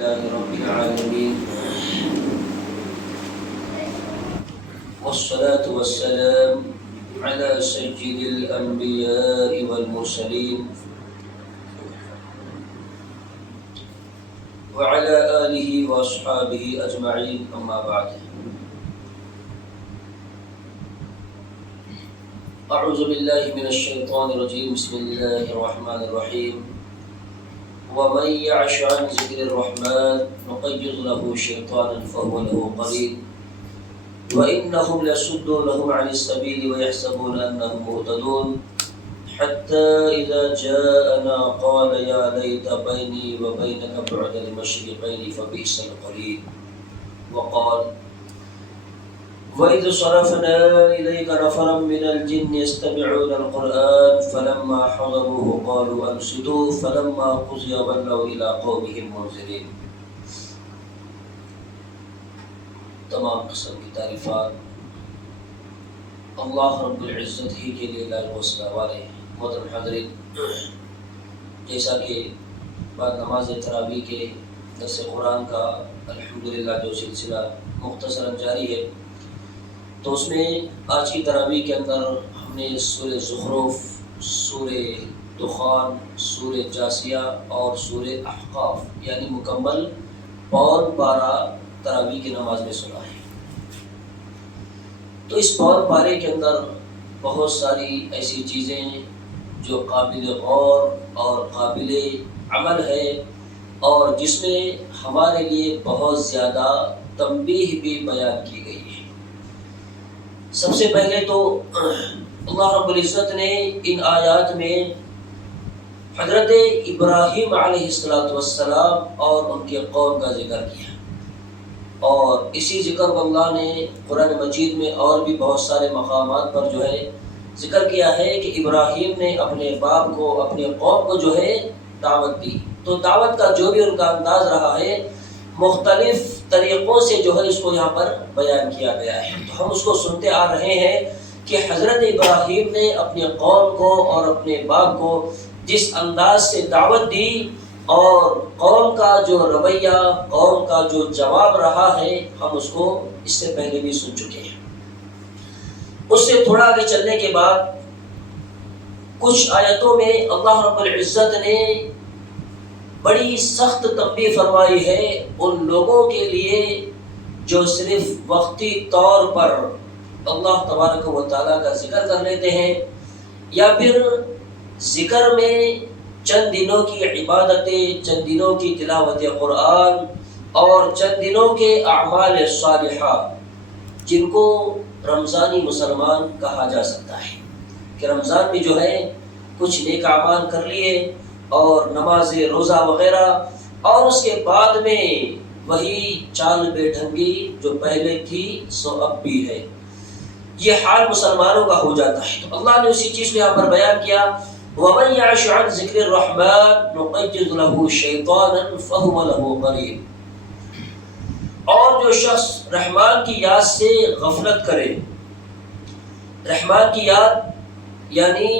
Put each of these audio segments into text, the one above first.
لله رب العالمين والصلاة والسلام على سيد الأنبياء والمرسلين وعلى آله وأصحابه أجمعين أما بعد. أعوذ بالله من الشيطان الرجيم. بسم الله الرحمن الرحيم. ومن يعش عن ذكر الرحمن نقيض له شيطانا فهو له قرين وإنهم ليصدونهم عن السبيل ويحسبون أنهم مهتدون حتى إذا جاءنا قال يا ليت بيني وبينك بعد المشرقين فبئس القرين. وقال وإذ صرفنا إليك نفرا من الجن يستمعون القرآن فلما حضروه قالوا أنصتوا فلما قضي ولوا إلى قومهم منذرين. تمام قسم کی تعریفات اللہ رب العزت ہی کے لیے لا وصلہ والے. محترم حاضرین، جیسا کہ بعد نماز تراویح کے درس قرآن کا الحمدللہ جو سلسلہ مختصراً جاری ہے، تو اس میں آج کی تراویح کے اندر ہم نے سورہ زخرف، سورہ دخان، سورہ جاسیہ اور سورہ احقاف یعنی مکمل پون پارہ تراویح کی نماز میں سنا ہے. تو اس پون پارے کے اندر بہت ساری ایسی چیزیں جو قابل غور اور قابل عمل ہے اور جس میں ہمارے لیے بہت زیادہ تنبیہ بھی بیان کی گئی ہے. سب سے پہلے تو اللہ رب العزت نے ان آیات میں حضرت ابراہیم علیہ السلام اور ان کے قوم کا ذکر کیا، اور اسی ذکر کو اللہ نے قرآن مجید میں اور بھی بہت سارے مقامات پر جو ہے ذکر کیا ہے کہ ابراہیم نے اپنے باپ کو، اپنے قوم کو جو ہے دعوت دی. تو دعوت کا جو بھی ان کا انداز رہا ہے مختلف طریقوں سے جو ہے اس کو یہاں پر بیان کیا گیا ہے. تو ہم اس کو سنتے آ رہے ہیں کہ حضرت ابراہیم نے اپنے قوم کو اور اپنے باپ کو جس انداز سے دعوت دی اور قوم کا جو رویہ، قوم کا جو جواب رہا ہے، ہم اس کو اس سے پہلے بھی سن چکے ہیں. اس سے تھوڑا آگے چلنے کے بعد کچھ آیتوں میں اللہ رب العزت نے بڑی سخت تنبیہ فرمائی ہے ان لوگوں کے لیے جو صرف وقتی طور پر اللہ تبارک و تعالیٰ کا ذکر کر لیتے ہیں، یا پھر ذکر میں چند دنوں کی عبادتیں، چند دنوں کی تلاوت قرآن اور چند دنوں کے اعمال صالحہ جن کو رمضانی مسلمان کہا جا سکتا ہے کہ رمضان میں جو ہے کچھ نیک اعمال کر لیے اور نماز روزہ وغیرہ، اور اس کے بعد میں وہی چال بے ڈھنگی جو پہلے تھی سو اب بھی ہے. یہ حال مسلمانوں کا ہو جاتا ہے. تو اللہ نے اسی چیز کو یہاں پر بیان کیا، وَمَنْ يَعْشُ عَنْ ذِكْرِ الرَّحْمَنِ نُقَيِّضْ لَهُ شَيْطَانًا فَهُوَ لَهُ قَرِينٌ. اور جو شخص رحمان کی یاد سے غفلت کرے، رحمان کی یاد یعنی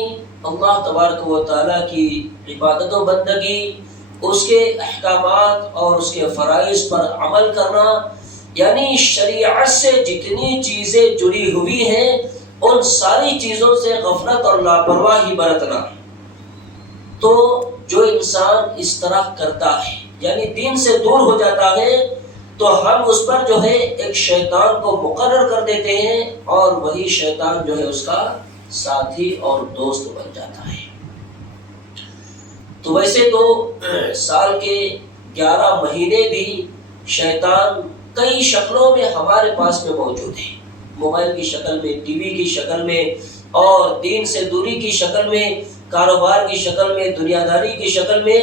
اللہ تبارک و تعالیٰ کی عبادت و بندگی، اس کے احکامات اور اس کے فرائض پر عمل کرنا، یعنی شریعت سے جتنی چیزیں جڑی ہوئی ہیں ان ساری چیزوں سے غفلت اور لاپرواہی برتنا. تو جو انسان اس طرح کرتا ہے یعنی دین سے دور ہو جاتا ہے، تو ہم اس پر جو ہے ایک شیطان کو مقرر کر دیتے ہیں اور وہی شیطان جو ہے اس کا ساتھی اور دوست بن جاتا ہے. تو ویسے تو سال کے 11 مہینے بھی شیطان کئی شکلوں میں ہمارے پاس میں موجود ہے، موبائل کی شکل میں، ٹی وی کی شکل میں، اور دین سے دوری کی شکل میں، کاروبار کی شکل میں، دنیا داری کی شکل میں.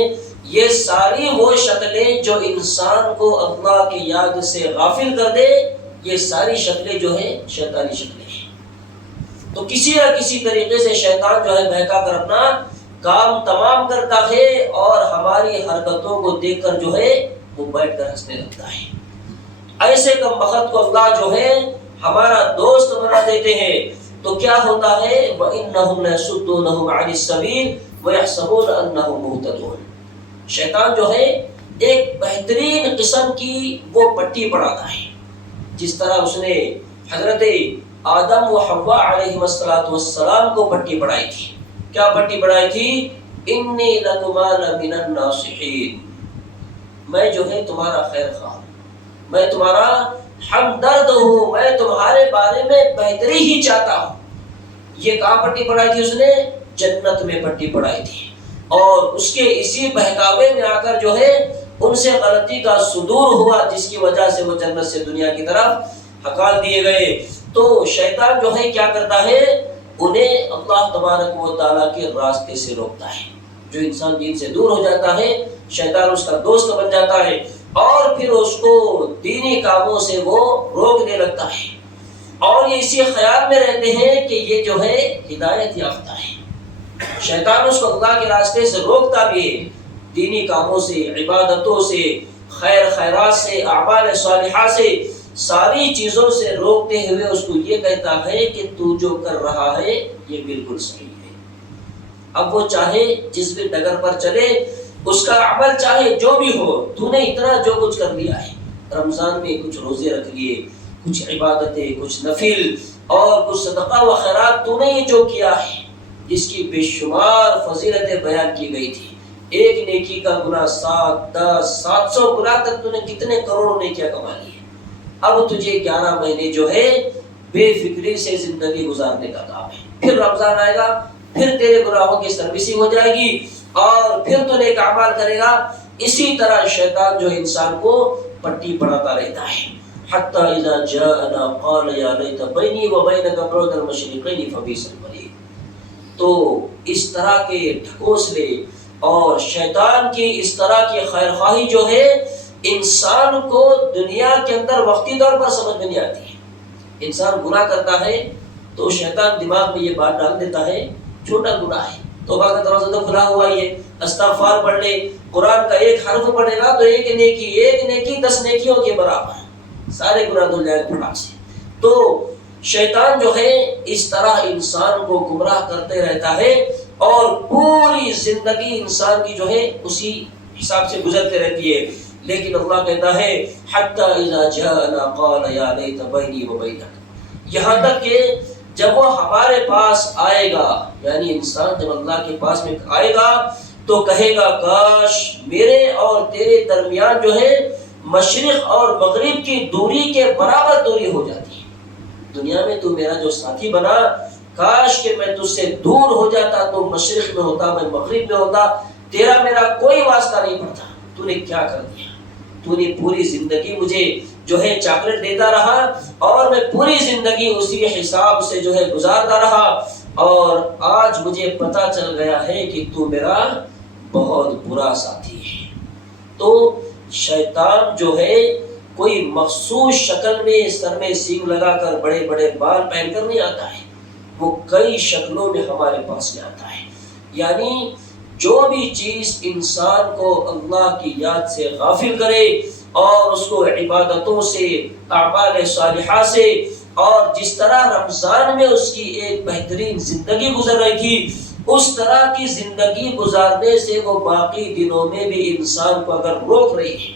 یہ ساری وہ شکلیں جو انسان کو اللہ کی یاد سے غافل کر دے، یہ ساری شکلیں جو ہیں شیطانی شکلیں ہیں. تو کسی نہ کسی طریقے سے شیطان جو ہے بہکا کر اپنا کام تمام کرتا ہے اور ہماری حرکتوں کو دیکھ کر جو ہے وہ بیٹھ کر ہنسنے لگتا ہے. ایسے کم بخت کو اللہ جو ہے ہمارا دوست بنا دیتے ہیں. تو کیا ہوتا ہے، وَإِنَّهُمْ لَيَصُدُّونَهُمْ عَنِ السَّبِيلِ وَيَحْسَبُونَ أَنَّهُمْ مُهْتَدُونَ. شیطان جو ہے ایک بہترین بہترین قسم کی وہ پٹی پڑھاتا ہے، جس طرح اس نے حضرت آدم و حوا علیہ السلام کو پٹی پڑھائی تھی۔ کیا پٹی پڑھائی تھی؟ انی لکما لمن الناصحین، میں جو ہے تمہارا خیر خواہ ہوں، میں تمہارا ہمدرد ہوں، میں تمہارے بارے میں بہتری ہی چاہتا ہوں۔ یہ کہاں پٹی پڑھائی تھی؟ اس نے جنت میں پٹی پڑھائی تھی، اور اس کے اسی بہکاوے میں آ کر جو ہے ان سے غلطی کا صدور ہوا، جس کی وجہ سے وہ جنت سے دنیا کی طرف ہکال دیے گئے۔ تو شیطان جو ہے کیا کرتا ہے؟ انہیں اللہ تبارک و تعالیٰ کے راستے سے روکتا ہے۔ جو انسان دین سے دور ہو جاتا ہے، شیطان اس کا دوست بن جاتا ہے، اور پھر اس کو دینی کاموں سے وہ روکنے لگتا ہے، اور یہ اسی خیال میں رہتے ہیں کہ یہ جو ہے ہدایت یافتہ ہے۔ شیطان اس کو اللہ کے راستے سے روکتا بھی ہے، دینی کاموں سے، عبادتوں سے، خیر خیرات سے، اعمال صالحہ سے، ساری چیزوں سے روکتے ہوئے اس کو یہ کہتا ہے کہ تو جو کر رہا ہے یہ بالکل صحیح ہے۔ اب وہ چاہے جس بھی ڈگر پر چلے، اس کا عمل چاہے جو بھی ہو، تو نے اتنا جو کچھ کر لیا ہے، رمضان میں کچھ روزے رکھ لیے، کچھ عبادتیں، کچھ نفل اور کچھ صدقہ و خیرات، تو نے یہ جو کیا ہے جس کی بے شمار فضیلتیں بیان کی گئی تھی، ایک نیکی کا گناہ 7، 10، 700 گنا تک تو نے کتنے کروڑوں نیکیاں کما لی ہے۔ اب تجھے 11 مہینے جو ہے بے فکری سے زندگی گزارنے کا کام ہے، پھر رمضان آئے گا، پھر تیرے گناہوں کی سروسنگ ہو جائے گی، اور پھر تو نیک اعمال کرے گا۔ اسی طرح شیطان جو انسان کو پٹی پڑھاتا رہتا ہے، حتی اذا جاءنا قال یا لیت بینی و بینک بعد المشرقین فبئس القرین۔ تو اس طرح کے ڈھکوسلے اور شیطان کی اس طرح کی خیر خواہی جو ہے انسان کو دنیا کے اندر وقتی طور پر سمجھ میں نہیں آتی ہے۔ انسان گناہ کرتا ہے تو شیطان دماغ میں یہ بات ڈال دیتا ہے چھوٹا گناہ ہے، توبہ کا دروازہ تو کھلا ہوا ہی ہے، استغفار پڑھ لے، قرآن کا ایک حرف پڑھے گا تو ایک نیکی 10 نیکیوں کے برابر، سارے گناہ دھل جائے پھٹاک سے۔ تو شیطان جو ہے اس طرح انسان کو گمراہ کرتے رہتا ہے، اور پوری زندگی انسان کی جو ہے اسی حساب سے گزرتے رہتی ہے۔ لیکن اللہ کہتا ہے حتی اذا جاءنا قال یا لیت بینی و بینک، یہاں تک کہ جب وہ ہمارے پاس آئے گا، یعنی انسان جب اللہ کے پاس میں آئے گا تو کہے گا کاش میرے اور تیرے درمیان جو ہے مشرق اور مغرب کی دوری کے برابر دوری ہو جاتی ہے۔ دنیا میں تو میرا جو ساتھی بنا، کاش کہ میں تجھ سے دور ہو جاتا، تو مشرق میں ہوتا، میں مغرب میں ہوتا، تیرا میرا کوئی واسطہ نہیں پڑتا۔ تو نے کیا کر دیا؟ تو نے پوری زندگی مجھے جو ہے چاکلیٹ دیتا رہا، اور میں پوری زندگی اسی حساب سے جو ہے گزارتا رہا، اور آج مجھے پتا چل گیا ہے کہ تو میرا بہت برا ساتھی ہے۔ تو شیطان جو ہے کوئی مخصوص شکل میں سر میں سینگ لگا کر، بڑے بڑے بال پہن کر نہیں آتا ہے، وہ کئی شکلوں میں ہمارے پاس میں آتا ہے۔ یعنی جو بھی چیز انسان کو اللہ کی یاد سے غافل کرے، اور اس کو عبادتوں سے، اعمال صالحہ سے، اور جس طرح رمضان میں اس کی ایک بہترین زندگی گزر رہی تھی، اس طرح کی زندگی گزارنے سے وہ باقی دنوں میں بھی انسان کو اگر روک رہی ہے،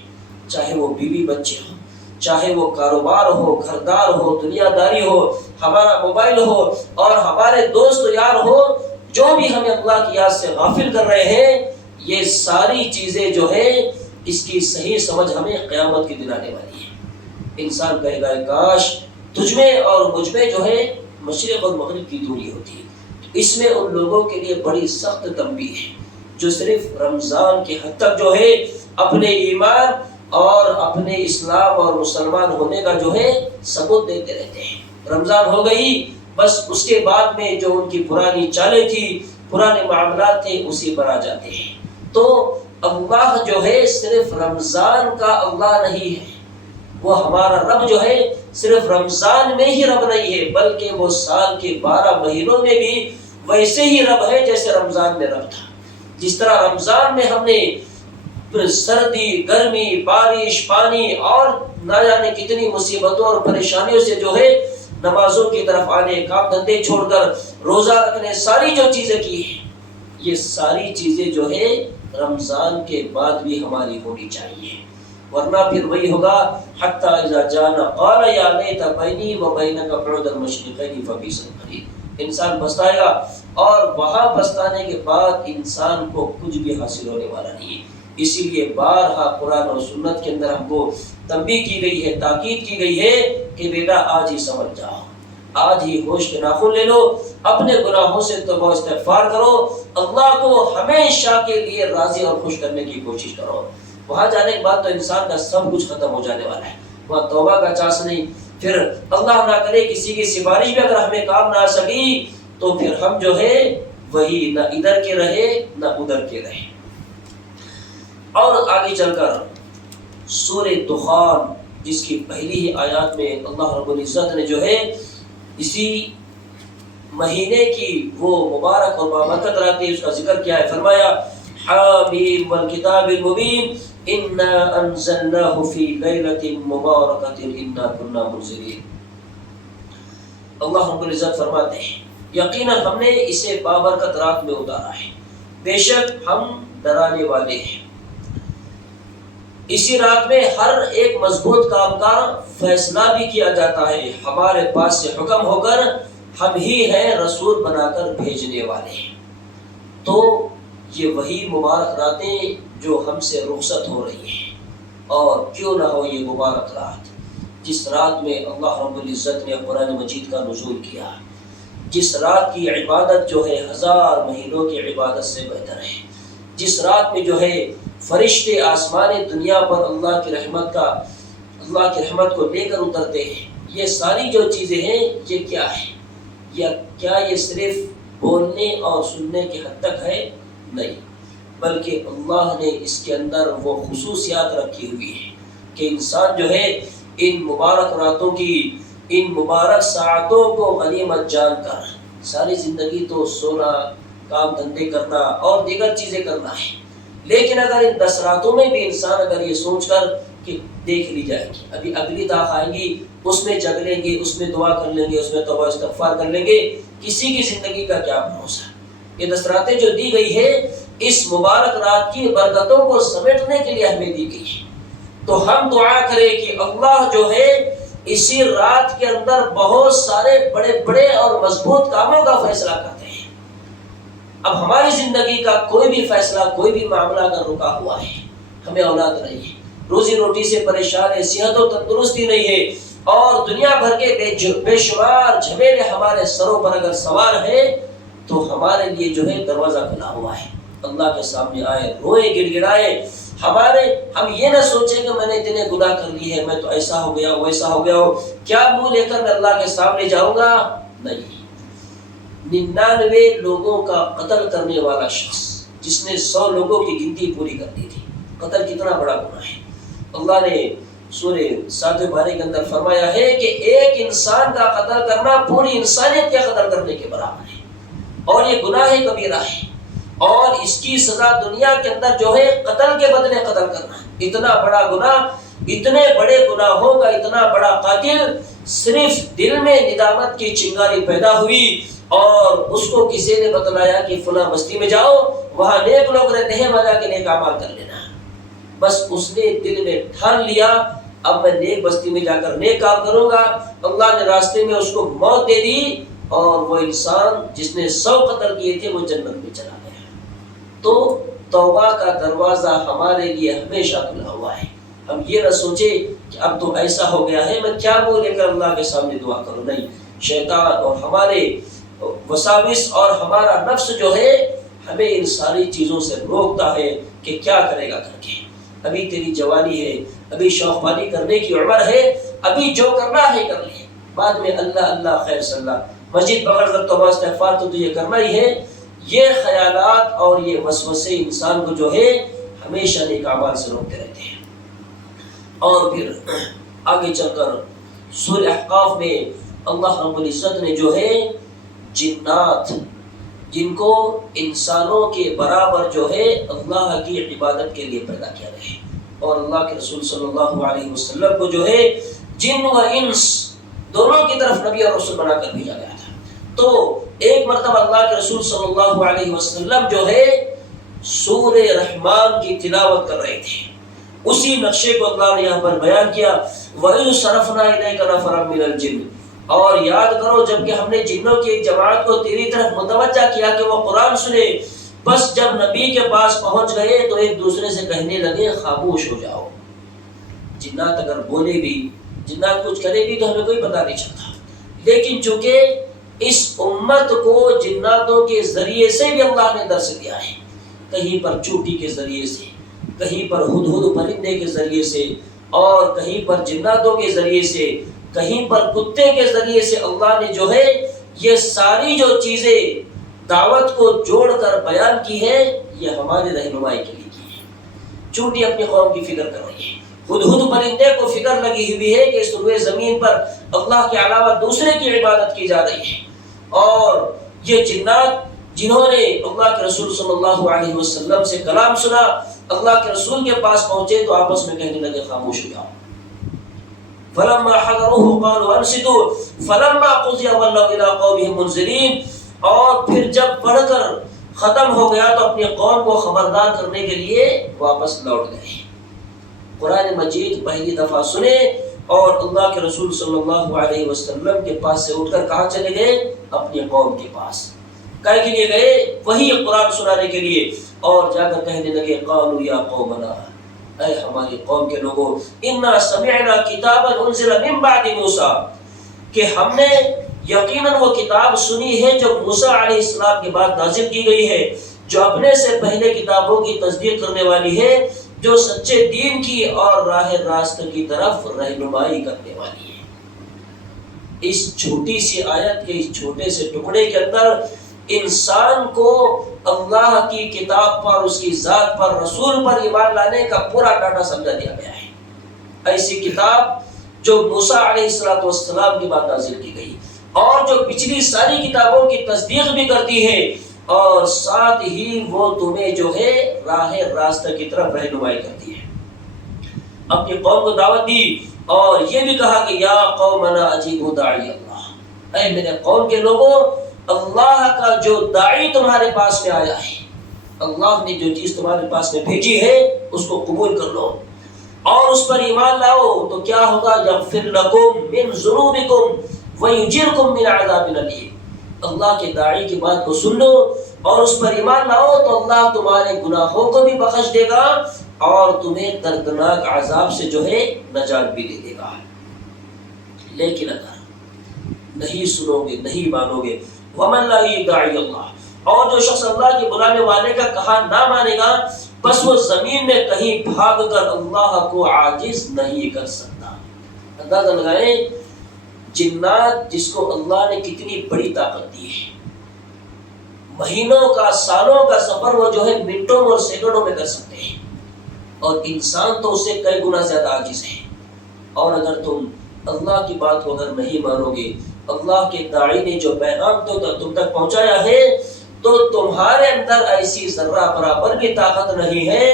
چاہے وہ بیوی بچے ہو، چاہے وہ کاروبار ہو، گھردار ہو، دنیا داری ہو، ہمارا موبائل ہو، اور ہمارے دوست یار ہو، جو بھی ہمیں اللہ کی یاد سے غافل کر رہے ہیں، یہ ساری چیزیں جو ہے اس کی صحیح سمجھ ہمیں قیامت کی دلانے والی ہے۔ انسان کہے گا کاش تجھ میں اور مجھ میں جو ہے مشرق اور مغرب کی دوری ہوتی ہے۔ اس میں ان لوگوں کے لیے بڑی سخت تنبیہ ہے جو صرف رمضان کے حد تک جو ہے اپنے ایمان اور اپنے اسلام اور مسلمان ہونے کا جو ہے ثبوت دیتے رہتے ہیں۔ رمضان ہو گئی، بس اس کے بعد میں جو ان کی پرانی چالیں تھی، پرانے معاملات تھے، اسی پر آ جاتے ہیں۔ تو اللہ جو ہے صرف رمضان کا اللہ نہیں ہے، وہ ہمارا رب جو ہے صرف رمضان میں ہی رب نہیں ہے، بلکہ وہ سال کے 12 مہینوں میں بھی ویسے ہی رب ہے جیسے رمضان میں رب تھا۔ جس طرح رمضان میں ہم نے سردی، گرمی، بارش، پانی اور نہ جانے کتنی مصیبتوں اور پریشانیوں سے جو ہے نمازوں کی طرف آنے، کام دھندے چھوڑ کر روزہ رکھنے، ساری جو چیزیں کی ہیں، یہ ساری چیزیں جو ہے رمضان کے بعد بھی ہماری ہونی چاہیے۔ ورنہ پھر وہی ہوگا حتی اذا جانا قال یا لیت بینی و بینک بعد المشرقین فبئس القرین۔ انسان پچھتائے گا اور وہاں پچھتانے کے بعد انسان کو کچھ بھی حاصل ہونے والا نہیں ہے۔ اسی لیے بارہا قرآن اور سنت کے اندر ہم کو تنبیہ کی گئی ہے، تاکید کی گئی ہے کہ بیٹا آج ہی سمجھ جاؤ، آج ہی ہوش کے ناخن لے لو، اپنے گناہوں سے توبہ استغفار کرو، اللہ کو ہمیشہ کے لیے راضی اور خوش کرنے کی کوشش کرو۔ وہاں جانے کے بعد تو انسان کا سب کچھ ختم ہو جانے والا ہے، وہاں توبہ کا چانس نہیں۔ پھر اللہ نہ کرے کسی کی سفارش بھی اگر ہمیں کام نہ آ سکی تو پھر ہم جو ہے وہی نہ ادھر کے رہے نہ ادھر کے رہے۔ اور آگے چل کر سورہ دخان جس کی پہلی ہی آیات میں اللہ رب العزت نے جو ہے اسی مہینے کی وہ مبارک اور بابرکت رات ہے اس کا ذکر کیا ہے، فرمایا حامیم والکتاب المبین انا انزلناه فی لیلۃ مبارکۃ انا کنا منذرین۔ اللہ رب العزت فرماتے ہیں یقیناً ہم نے اسے بابرکت رات میں اتارا ہے، بے شک ہم ڈرانے والے ہیں۔ اسی رات میں ہر ایک مضبوط کام کا فیصلہ بھی کیا جاتا ہے، ہمارے پاس سے حکم ہو کر ہم ہی ہیں رسول بنا کر بھیجنے والے۔ تو یہ وہی مبارک راتیں جو ہم سے رخصت ہو رہی ہیں، اور کیوں نہ ہو یہ مبارک رات جس رات میں اللہ رب العزت نے قرآن مجید کا نزول کیا، جس رات کی عبادت جو ہے 1000 مہینوں کی عبادت سے بہتر ہے، جس رات میں جو ہے فرشتے آسمان دنیا پر اللہ کی رحمت کو لے کر اترتے ہیں۔ یہ ساری جو چیزیں ہیں یہ کیا ہے؟ کیا یہ صرف بولنے اور سننے کے حد تک ہے؟ نہیں، بلکہ اللہ نے اس کے اندر وہ خصوصیات رکھی ہوئی ہیں کہ انسان جو ہے ان مبارک راتوں کی ان مبارک ساعتوں کو غنیمت جان کر، ساری زندگی تو سونا، کام دھندے کرنا اور دیگر چیزیں کرنا ہے، لیکن اگر ان 10 راتوں میں بھی انسان اگر یہ سوچ کر کہ دیکھ لی جائے گی، ابھی اگلی تاخ آئیں گی، اس میں جگ لیں گے، اس میں دعا کر لیں گے، اس میں توبہ استغفار کر لیں گے، کسی کی زندگی کا کیا بھروسہ؟ یہ 10 راتیں جو دی گئی ہے اس مبارک رات کی برکتوں کو سمیٹنے کے لیے ہمیں دی گئی ہے۔ تو ہم دعا کریں کہ اللہ جو ہے اسی رات کے اندر بہت سارے بڑے بڑے اور مضبوط کاموں کا فیصلہ کرتے ہیں۔ اب ہماری زندگی کا کوئی بھی فیصلہ، کوئی بھی معاملہ اگر رکا ہوا ہے، ہمیں اولاد نہیں ہے، روزی روٹی سے پریشان ہے، صحت و تندرستی نہیں ہے، اور دنیا بھر کے بے شمار جھمیلے ہمارے سروں پر اگر سوار ہے، تو ہمارے لیے جو ہے دروازہ کھلا ہوا ہے، اللہ کے سامنے آئے، روئے، گڑ گڑائے، ہم یہ نہ سوچیں کہ میں نے اتنے گناہ کر لیے ہیں، میں تو ایسا ہو گیا ویسا ہو گیا ہو، کیا منہ لے کر میں اللہ کے سامنے جاؤں گا؟ نہیں۔ 99 لوگوں کا قتل کرنے والا شخص جس نے 100 لوگوں کی گنتی پوری کر دی تھی، قتل کتنا بڑا گناہ ہے۔ اللہ نے سورہ 7 بارے کے اندر فرمایا ہے کہ ایک انسان کا قتل کرنا پوری انسانیت کے قتل کرنے کے برابر ہے، اور یہ گناہ کبیرہ ہے، اور اس کی سزا دنیا کے اندر جو ہے قتل کے بدلے قتل کرنا ہے۔ اتنا بڑا گناہ، اتنے بڑے گناہوں کا اتنا بڑا قاتل، صرف دل میں ندامت کی چنگاری پیدا ہوئی اور اس کو کسی نے بتلایا کہ فلاں بستی میں جاؤ، وہاں نیک لوگ رہتے ہیں، وہاں جا کے نیک اعمال کر لینا۔ بس اس نے دل میں ٹھان لیا اب میں نیک بستی میں جا کر نیک کام کروں گا، اللہ نے راستے میں اس کو موت دے دی، اور وہ انسان جس نے 100 قتل کیے تھے وہ جنت میں چلا گیا۔ تو توبہ کا دروازہ ہمارے لیے ہمیشہ کھلا ہوا ہے۔ ہم یہ نہ سوچیں کہ اب تو ایسا ہو گیا ہے، میں کیا منہ لے کر اللہ کے سامنے دعا کروں؟ نہیں، شیطان اور ہمارے وساوس اور ہمارا نفس جو ہے ہمیں ان ساری چیزوں سے روکتا ہے کہ کیا کرے گا کر کے، ابھی تیری جوانی ہے، ابھی شوق بانی کرنے کی عمر ہے، ابھی جو کرنا ہے کر لے، بعد میں اللہ اللہ خیر صلی اللہ، مسجد بغیر توبہ استغفار تو یہ کرنا ہی ہے۔ یہ خیالات اور یہ وسوسے انسان کو جو ہے ہمیشہ نیک اعمال سے روکتے رہتے ہیں۔ اور پھر آگے چل کر سورہ احقاف میں اللہ رب العزت نے جو ہے جنات، جن کو انسانوں کے برابر جو ہے اللہ کی عبادت کے لیے پیدا کیا گیا ہے، اور اللہ کے رسول صلی اللہ علیہ وسلم کو جو ہے جن و انس دونوں کی طرف نبی اور رسول بنا کر بھیجا گیا تھا۔ تو ایک مرتبہ اللہ کے رسول صلی اللہ علیہ وسلم جو ہے سورہ رحمان کی تلاوت کر رہے تھے، اسی نقشے کو اللہ نے یہاں پر بیان کیا وَإِذْ صَرَفْنَا إِلَيْكَ نَفَرًا مِنَ الْجِنِّ، اور یاد کرو جب کہ ہم نے جنوں کی ایک جماعت کو تیری طرف متوجہ کیا کہ وہ قرآن سنے، بس جب نبی کے پاس پہنچ گئے تو ایک دوسرے سے کہنے لگے خاموش ہو جاؤ۔ جنات اگر بولے بھی، جنات کچھ کرے بھی تو ہمیں کوئی پتہ نہیں چلتا، لیکن چونکہ اس امت کو جناتوں کے ذریعے سے بھی اللہ نے درس دیا ہے، کہیں پر چوٹی کے ذریعے سے، کہیں پر ہدہد پرندے کے ذریعے سے، اور کہیں پر جناتوں کے ذریعے سے، کہیں پر کتے کے ذریعے سے، اللہ نے جو ہے یہ ساری جو چیزیں دعوت کو جوڑ کر بیان کی ہے یہ ہماری رہنمائی کے لیے کی ہے۔ چوٹی اپنی قوم کی فکر کر رہی ہے، ہدہد پرندے کو فکر لگی ہوئی ہے کہ اس روئے زمین پر اللہ کے علاوہ دوسرے کی عبادت کی جا رہی ہے، اور یہ جنات جنہوں نے اللہ کے رسول صلی اللہ علیہ وسلم سے کلام سنا، اللہ کے رسول کے پاس پہنچے تو آپس میں کہنے لگے خاموش ہو جاؤ۔ فلما حضروه قالوا انصتوا فلما قضي ولوا الى قومهم منذرين، اور پھر جب پڑھ کر ختم ہو گیا تو اپنی قوم کو خبردار کرنے کے لیے واپس لوٹ گئے۔ قرآن مجید پہلی دفعہ سنے اور اللہ کے رسول صلی اللہ علیہ وسلم کے پاس سے اٹھ کر کہاں چلے گئے؟ اپنی قوم کے پاس۔ کہے کے لیے گئے؟ وہی قرآن سنانے کے لیے، اور جا کر کہنے لگے قالوا یا قومنا، اے ہماری قوم کے لوگوں، انا سمعنا کتابا انزل من بعد موسیٰ، کہ ہم نے یقیناً وہ کتاب سنی ہے جو موسیٰ علیہ السلام کے بعد نازل کی گئی ہے، جو اپنے سے پہلے کتابوں کی تصدیق کرنے والی ہے، جو سچے دین کی اور راہ راست کی طرف رہنمائی کرنے والی ہے۔ اس چھوٹی سی آیت کے اس چھوٹے سے ٹکڑے کے اندر انسان کو اللہ کی کتاب پر، اس کی ذات پر، رسول پر ایمان لانے کا پورا ڈاٹا سمجھا دیا گیا ہے۔ ایسی کتاب جو موسیٰ علیہ السلام کی بعد نازل کی گئی، اور جو پچھلی ساری کتابوں کی تصدیق بھی کرتی ہے، اور ساتھ ہی وہ تمہیں جو ہے راہ راستہ کی طرف رہنمائی کرتی ہے۔ اپنی قوم کو دعوت دی اور یہ بھی کہا کہ یا قومنا اجیبوا داعی اللہ، اے میرے قوم کے لوگوں، اللہ کا جو داعی تمہارے پاس میں آیا ہے، اللہ نے جو چیز تمہارے پاس میں بھیجی ہے اس کو قبول کر لو اور اس پر ایمان لاؤ، تو کیا ہوگا؟ یغفر لکم من ذنوبکم ویجرکم من عذاب الیم۔ اللہ کے داعی کی بات کو سن لو اور اس پر ایمان لاؤ تو اللہ تمہارے گناہوں کو بھی بخش دے گا اور تمہیں دردناک عذاب سے جو ہے نجات بھی دے دے گا۔ لیکن اگر نہیں سنو گے، نہیں مانو گے، ومن لا يدعي اللہ، اور جو شخص اللہ کے بلانے والے کا کہا نہ مانے گا، بس وہ زمین میں کہیں بھاگ کر اللہ کو عاجز نہیں کر سکتا۔ اندازہ لگائیں جنات جس کو اللہ نے کتنی بڑی طاقت دی ہے، مہینوں کا، سالوں کا سفر وہ جو ہے منٹوں اور سیکنڈوں میں کر سکتے ہیں، اور انسان تو اس سے کئی گنا زیادہ عاجز ہے۔ اور اگر تم اللہ کی بات کو اگر نہیں مانو گے، اللہ کے داعی نے جو پیغام تو تم تک پہنچایا ہے، تو تمہارے اندر ایسی ذرہ برابر بھی طاقت نہیں ہے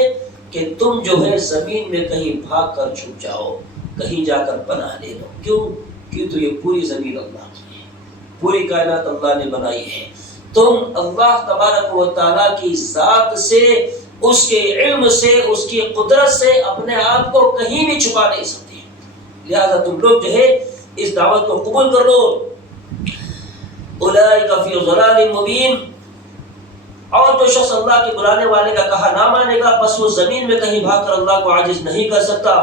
کہ تم جو ہے زمین میں کہیں بھاگ کر چھپ جاؤ، کہیں جا کر پناہ لے لو۔ کیوں؟ تو یہ پوری زمین اللہ کی ہے، پوری کائنات اللہ نے بنائی ہے۔ تم اللہ تبارک و تعالیٰ کی ذات سے، اس کے علم سے، اس کی قدرت سے اپنے آپ کو کہیں بھی چھپا نہیں سکتے، لہذا تم لوگ جو ہے اس دعوت کو قبول کر لو۔ اولئک فی ضلال مبین، اور جو شخص اللہ کے بلانے والے کا کہا نہ مانے گا، بس وہ زمین میں کہیں بھاگ کر اللہ کو عاجز نہیں کر سکتا،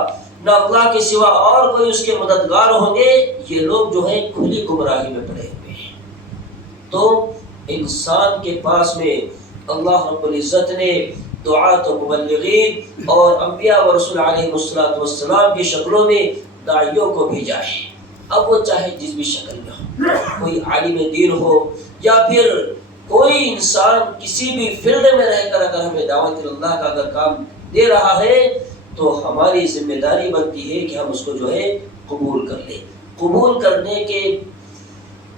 نہ اللہ کے سوا اور کوئی اس کے مددگار ہوں گے۔ یہ لوگ جو ہے کھلی گمراہی میں پڑے ہوئے ہیں۔ تو انسان کے پاس میں اللہ رب العزت نے دعات و مبلغین اور انبیاء و رسول علیہ السلام کی شکلوں میں داعیوں کو بھیجا ہے۔ اب وہ چاہے جس بھی شکل میں ہو، کوئی عالم دین ہو یا پھر کوئی انسان کسی بھی فیلڈ میں رہ کر اگر ہمیں دعوت اللہ کا اگر کام دے رہا ہے تو ہماری ذمہ داری بنتی ہے کہ ہم اس کو جو ہے قبول کر لیں۔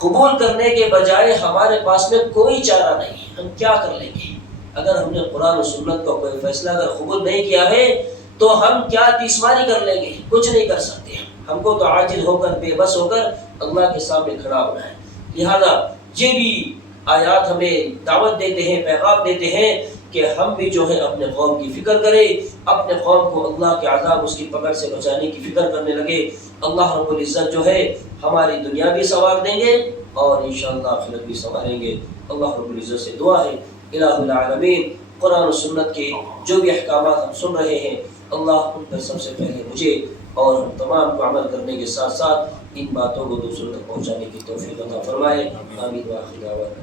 قبول کرنے کے بجائے ہمارے پاس میں کوئی چارہ نہیں، ہم کیا کر لیں گے؟ اگر ہم نے قرآن و سنت کا کوئی فیصلہ اگر قبول نہیں کیا ہے تو ہم کیا تیسماری کر لیں گے؟ کچھ نہیں کر سکتے۔ ہم کو تو عاجز ہو کر، بے بس ہو کر اللہ کے سامنے کھڑا ہونا ہے۔ لہذا یہ بھی آیات ہمیں دعوت دیتے ہیں، پیغام دیتے ہیں کہ کہ ہم بھی جو ہے اپنے قوم کی فکر کریں، اپنے قوم کو اللہ کے عذاب اس کی پکڑ سے بچانے کی فکر کرنے لگے۔ اللہ رب العزت جو ہے ہماری دنیا بھی سنوار دیں گے اور انشاءاللہ آخرت بھی سنواریں گے۔ اللہ رب العزت سے دعا ہے الہ العالمین قرآن و سنت کے جو بھی احکامات ہم سن رہے ہیں اللہ ان پر سب سے پہلے مجھے اور ہم تمام کو عمل کرنے کے ساتھ ساتھ ان باتوں کو دوسروں تک پہنچانے کی توفیق عطا فرمائے۔ آمین وآخر دعوانا۔